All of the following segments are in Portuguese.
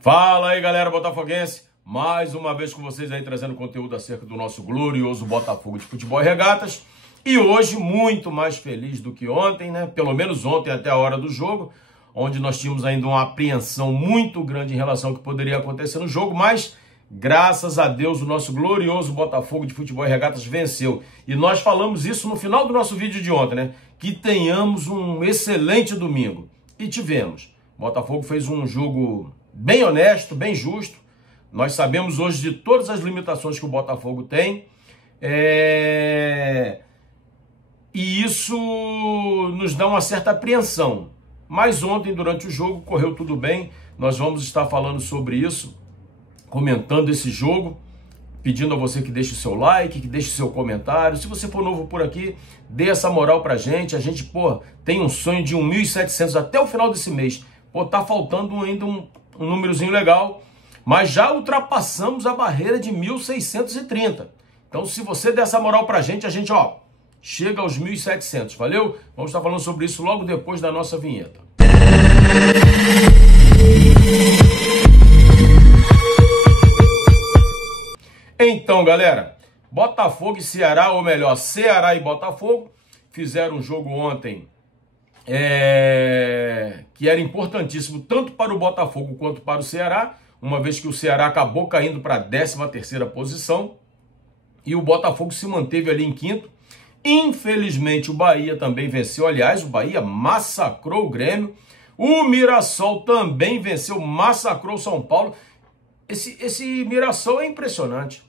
Fala aí, galera botafoguense, mais uma vez com vocês aí trazendo conteúdo acerca do nosso glorioso Botafogo de Futebol e Regatas. E hoje muito mais feliz do que ontem, né? Pelo menos ontem até a hora do jogo, onde nós tínhamos ainda uma apreensão muito grande em relação ao que poderia acontecer no jogo, mas graças a Deus o nosso glorioso Botafogo de Futebol e Regatas venceu. E nós falamos isso no final do nosso vídeo de ontem, né? Que tenhamos um excelente domingo. E tivemos. O Botafogo fez um jogo bem honesto, bem justo. Nós sabemos hoje de todas as limitações que o Botafogo tem. E isso nos dá uma certa apreensão. Mas ontem, durante o jogo, correu tudo bem. Nós vamos estar falando sobre isso, comentando esse jogo, pedindo a você que deixe o seu like, que deixe o seu comentário. Se você for novo por aqui, dê essa moral pra gente. A gente, tem um sonho de 1.700 até o final desse mês. Tá faltando ainda um númerozinho legal, mas já ultrapassamos a barreira de 1.630. Então, se você der essa moral pra gente, a gente, chega aos 1.700, valeu? Vamos estar falando sobre isso logo depois da nossa vinheta. Então, galera, Botafogo e Ceará, ou melhor, Ceará e Botafogo, fizeram um jogo ontem que era importantíssimo tanto para o Botafogo quanto para o Ceará, uma vez que o Ceará acabou caindo para a 13ª posição e o Botafogo se manteve ali em quinto. Infelizmente o Bahia também venceu, aliás, o Bahia massacrou o Grêmio, o Mirassol também venceu, massacrou o São Paulo. Esse Mirassol é impressionante,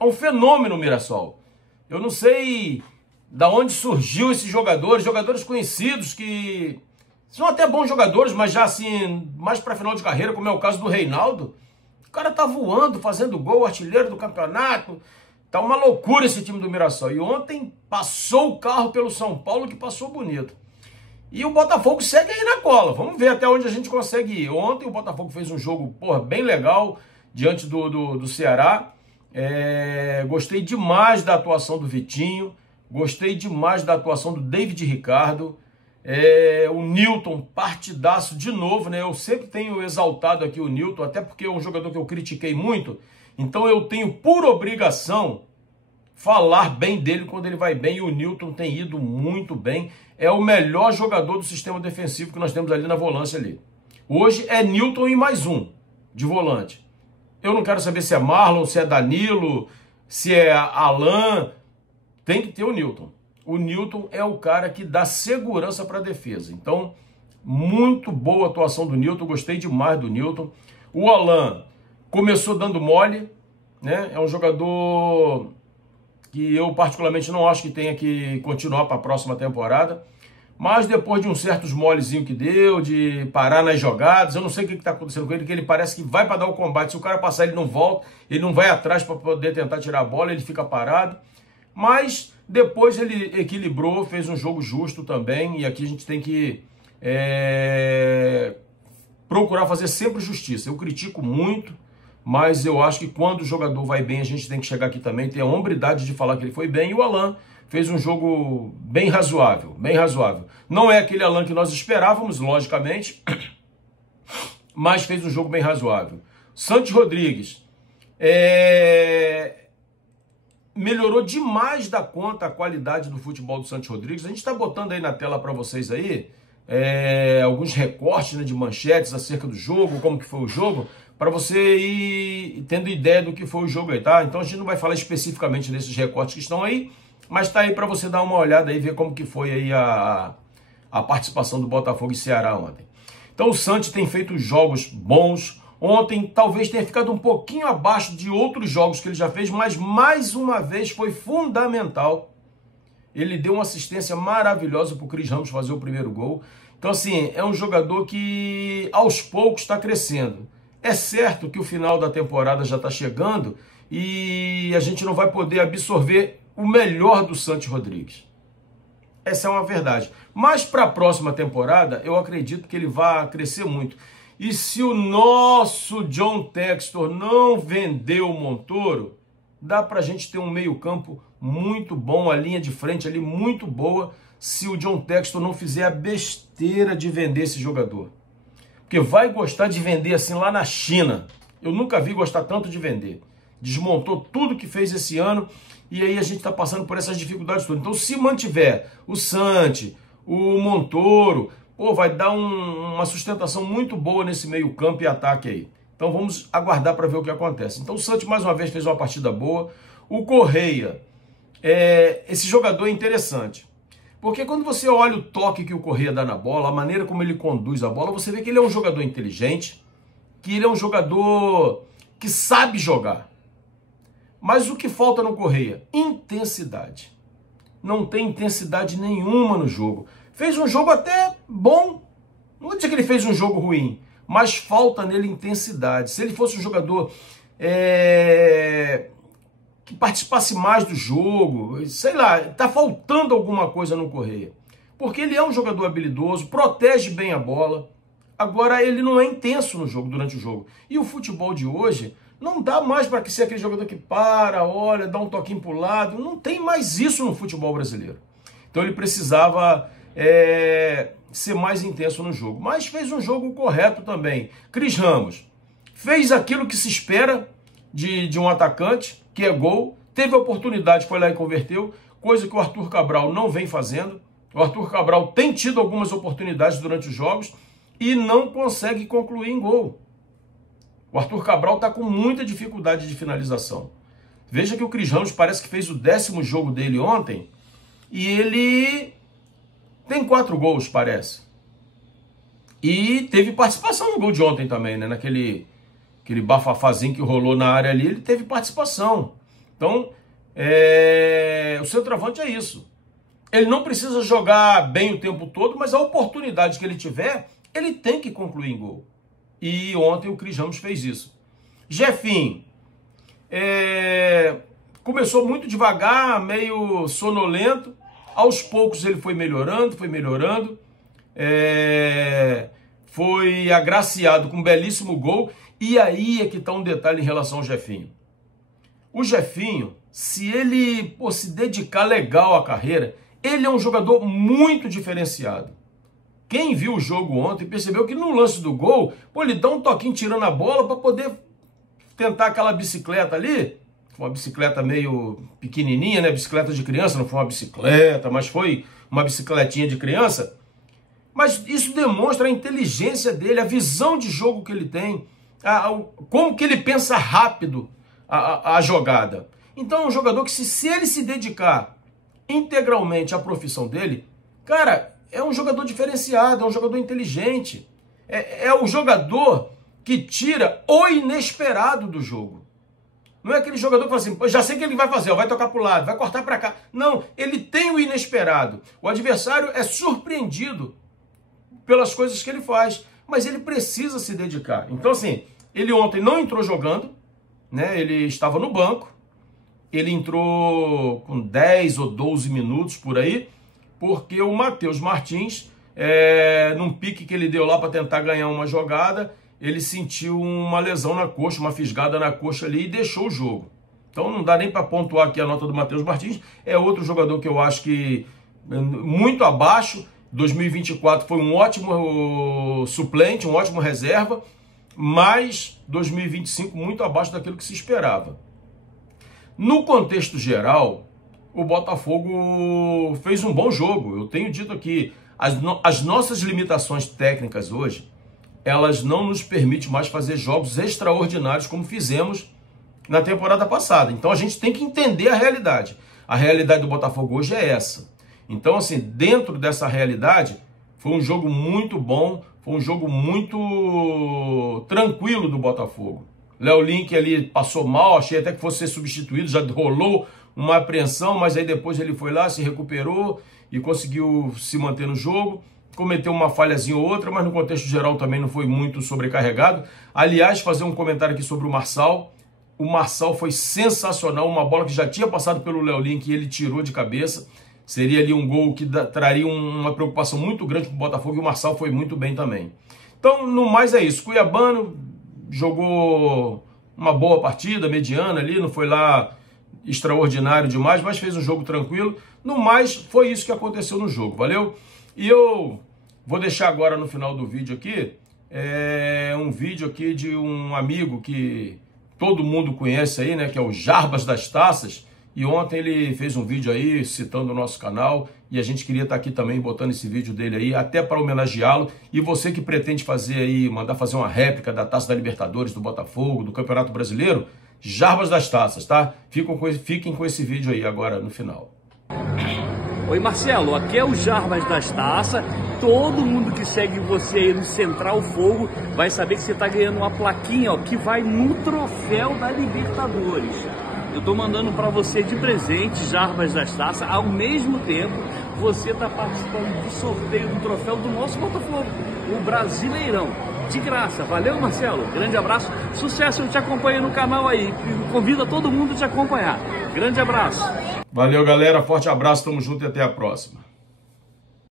é um fenômeno o Mirassol. Eu não sei da onde surgiu esses jogadores conhecidos que são até bons jogadores, mas já assim, mais para final de carreira, como é o caso do Reinaldo. O cara tá voando, fazendo gol, artilheiro do campeonato. Tá uma loucura esse time do Mirassol. E ontem passou o carro pelo São Paulo, que passou bonito. E o Botafogo segue aí na cola. Vamos ver até onde a gente consegue ir. Ontem o Botafogo fez um jogo, bem legal diante do Ceará. Gostei demais da atuação do Vitinho. Gostei demais da atuação do David Ricardo. O Nilton, partidaço de novo, né? Eu sempre tenho exaltado aqui o Nilton, até porque é um jogador que eu critiquei muito. Então eu tenho por obrigação falar bem dele quando ele vai bem. E o Nilton tem ido muito bem. É o melhor jogador do sistema defensivo que nós temos ali na volância ali. Hoje é Nilton e mais um de volante. Eu não quero saber se é Marlon, se é Danilo, se é Alan. Tem que ter o Nilton. O Nilton é o cara que dá segurança para a defesa. Então, muito boa atuação do Nilton. Gostei demais do Nilton. O Alan começou dando mole, né? É um jogador que eu particularmente não acho que tenha que continuar para a próxima temporada. Mas depois de uns certos molezinhos que deu, de parar nas jogadas, eu não sei o que está acontecendo com ele, que ele parece que vai para dar o combate. Se o cara passar, ele não volta, ele não vai atrás para poder tentar tirar a bola, ele fica parado. Mas depois ele equilibrou, fez um jogo justo também. E aqui a gente tem que procurar fazer sempre justiça. Eu critico muito, mas eu acho que quando o jogador vai bem, a gente tem que chegar aqui também, ter a hombridade de falar que ele foi bem. E o Alan fez um jogo bem razoável, bem razoável. Não é aquele Alan que nós esperávamos, logicamente, mas fez um jogo bem razoável. Santos Rodrigues melhorou demais da conta a qualidade do futebol do Santos Rodrigues. A gente está botando aí na tela para vocês aí alguns recortes, né, de manchetes acerca do jogo, como que foi o jogo, para você ir tendo ideia do que foi o jogo aí, tá? Então a gente não vai falar especificamente desses recortes que estão aí, mas tá aí para você dar uma olhada aí e ver como que foi aí a participação do Botafogo e Ceará ontem. Então o Santos tem feito jogos bons. Ontem talvez tenha ficado um pouquinho abaixo de outros jogos que ele já fez, mas mais uma vez foi fundamental. Ele deu uma assistência maravilhosa para o Cris Ramos fazer o primeiro gol. Então assim, é um jogador que aos poucos está crescendo. É certo que o final da temporada já está chegando e a gente não vai poder absorver o melhor do Santos Rodrigues. Essa é uma verdade. Mas para a próxima temporada, eu acredito que ele vai crescer muito. E se o nosso John Textor não vender o Montoro, dá para a gente ter um meio-campo muito bom, a linha de frente ali muito boa, se o John Textor não fizer a besteira de vender esse jogador. porque vai gostar de vender assim lá na China. Eu nunca vi gostar tanto de vender. Desmontou tudo que fez esse ano e aí a gente está passando por essas dificuldades todas. Então, se mantiver o Santi, o Montoro, pô, vai dar uma sustentação muito boa nesse meio campo e ataque aí. Então, vamos aguardar para ver o que acontece. Então, o Santi, mais uma vez, fez uma partida boa. O Correia, esse jogador é interessante. Porque quando você olha o toque que o Correia dá na bola, a maneira como ele conduz a bola, você vê que ele é um jogador inteligente, que ele é um jogador que sabe jogar. Mas o que falta no Correia? Intensidade. Não tem intensidade nenhuma no jogo. Fez um jogo até bom. Não vou dizer que ele fez um jogo ruim, mas falta nele intensidade. Se ele fosse um jogador que participasse mais do jogo, sei lá, tá faltando alguma coisa no Correia. Porque ele é um jogador habilidoso, protege bem a bola. Agora, ele não é intenso no jogo, durante o jogo. E o futebol de hoje não dá mais para ser aquele jogador que para, olha, dá um toquinho pro lado. Não tem mais isso no futebol brasileiro. Então ele precisava ser mais intenso no jogo. Mas fez um jogo correto também. Cris Ramos fez aquilo que se espera de um atacante, que é gol. Teve a oportunidade, foi lá e converteu, coisa que o Arthur Cabral não vem fazendo. O Arthur Cabral tem tido algumas oportunidades durante os jogos e não consegue concluir em gol. O Arthur Cabral está com muita dificuldade de finalização. Veja que o Cris Ramos parece que fez o 10º jogo dele ontem e ele tem 4 gols, parece. E teve participação no gol de ontem também, né? Aquele bafafazinho que rolou na área ali, ele teve participação. Então, o centroavante é isso. Ele não precisa jogar bem o tempo todo, mas a oportunidade que ele tiver, ele tem que concluir em gol. E ontem o Cris Ramos fez isso. Jefinho, começou muito devagar, meio sonolento. Aos poucos ele foi melhorando, foi agraciado com um belíssimo gol. E aí é que está um detalhe em relação ao Jefinho. O Jefinho, se ele se dedicar legal à carreira, ele é um jogador muito diferenciado. Quem viu o jogo ontem percebeu que no lance do gol, ele dá um toquinho tirando a bola para poder tentar aquela bicicleta ali. Uma bicicleta meio pequenininha, né? Bicicleta de criança, não foi uma bicicleta, mas foi uma bicicletinha de criança. Mas isso demonstra a inteligência dele, a visão de jogo que ele tem, como que ele pensa rápido a jogada. Então é um jogador que se ele se dedicar integralmente à profissão dele, cara, é um jogador diferenciado, é um jogador inteligente. É o jogador que tira o inesperado do jogo. Não é aquele jogador que fala assim, já sei o que ele vai fazer, vai tocar para o lado, vai cortar para cá. Não, ele tem o inesperado. O adversário é surpreendido pelas coisas que ele faz, mas ele precisa se dedicar. Então, assim, ele ontem não entrou jogando, né? Ele estava no banco, ele entrou com 10 ou 12 minutos por aí, porque o Matheus Martins, num pique que ele deu lá para tentar ganhar uma jogada, ele sentiu uma lesão na coxa, uma fisgada na coxa ali e deixou o jogo. Então não dá nem para pontuar aqui a nota do Matheus Martins. É outro jogador que eu acho que muito abaixo. 2024 foi um ótimo suplente, um ótimo reserva, mas 2025 muito abaixo daquilo que se esperava. No contexto geral, o Botafogo fez um bom jogo. Eu tenho dito aqui, as nossas limitações técnicas hoje, elas não nos permitem mais fazer jogos extraordinários como fizemos na temporada passada. Então a gente tem que entender a realidade. A realidade do Botafogo hoje é essa. Então, assim, dentro dessa realidade, foi um jogo muito bom, foi um jogo muito tranquilo do Botafogo. Léo Link ali passou mal, achei até que fosse ser substituído, já rolou uma apreensão, mas aí depois ele foi lá, se recuperou e conseguiu se manter no jogo. Cometeu uma falhazinha ou outra, mas no contexto geral também não foi muito sobrecarregado. Aliás, fazer um comentário aqui sobre o Marçal. O Marçal foi sensacional, uma bola que já tinha passado pelo Léo Link e ele tirou de cabeça. Seria ali um gol que traria uma preocupação muito grande para o Botafogo e o Marçal foi muito bem também. Então, no mais é isso. Cuiabano jogou uma boa partida, mediana ali, não foi lá extraordinário demais, mas fez um jogo tranquilo. No mais, foi isso que aconteceu no jogo, valeu? E eu vou deixar agora no final do vídeo aqui um vídeo aqui de um amigo que todo mundo conhece aí, né, que é o Jarbas das Taças, e ontem ele fez um vídeo aí citando o nosso canal, e a gente queria estar aqui também botando esse vídeo dele aí, até para homenageá-lo. E você que pretende fazer aí, mandar fazer uma réplica da Taça da Libertadores, do Botafogo, do Campeonato Brasileiro, Jarbas das Taças, tá? Fiquem com esse vídeo aí agora no final. Oi Marcelo, aqui é o Jarbas das Taças. Todo mundo que segue você aí no Central Fogo vai saber que você está ganhando uma plaquinha, ó, que vai no troféu da Libertadores. Eu tô mandando para você de presente Jarbas das Taças. Ao mesmo tempo, você tá participando do sorteio do troféu do nosso Botafogo, o Brasileirão. De graça. Valeu, Marcelo. Grande abraço. Sucesso, eu te acompanho no canal aí. Convido todo mundo a te acompanhar. Grande abraço. Valeu, galera. Forte abraço. Tamo junto e até a próxima.